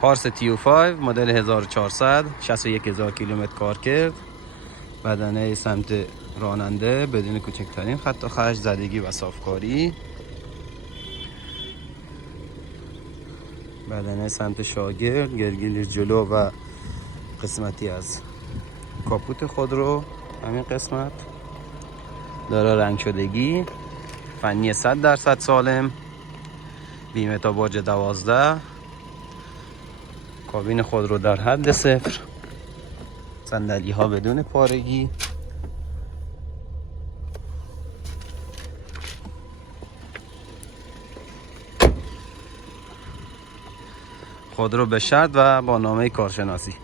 پارس تیو 5 مدل 1400 61000 کیلومتر کار کرد. بدنه سمت راننده بدون کوچکترین خط و خش، زدگی و صافکاری. بدنه سمت شاگرد، گرگیل جلو و قسمتی از کاپوت خودرو. همین قسمت داره رنگ شدگی، فنی 100% سالم، بیمه تا برج 12. کابین خودرو در حد صفر، صندلی ها بدون پارگی. خودرو به شرط و با نامه کارشناسی.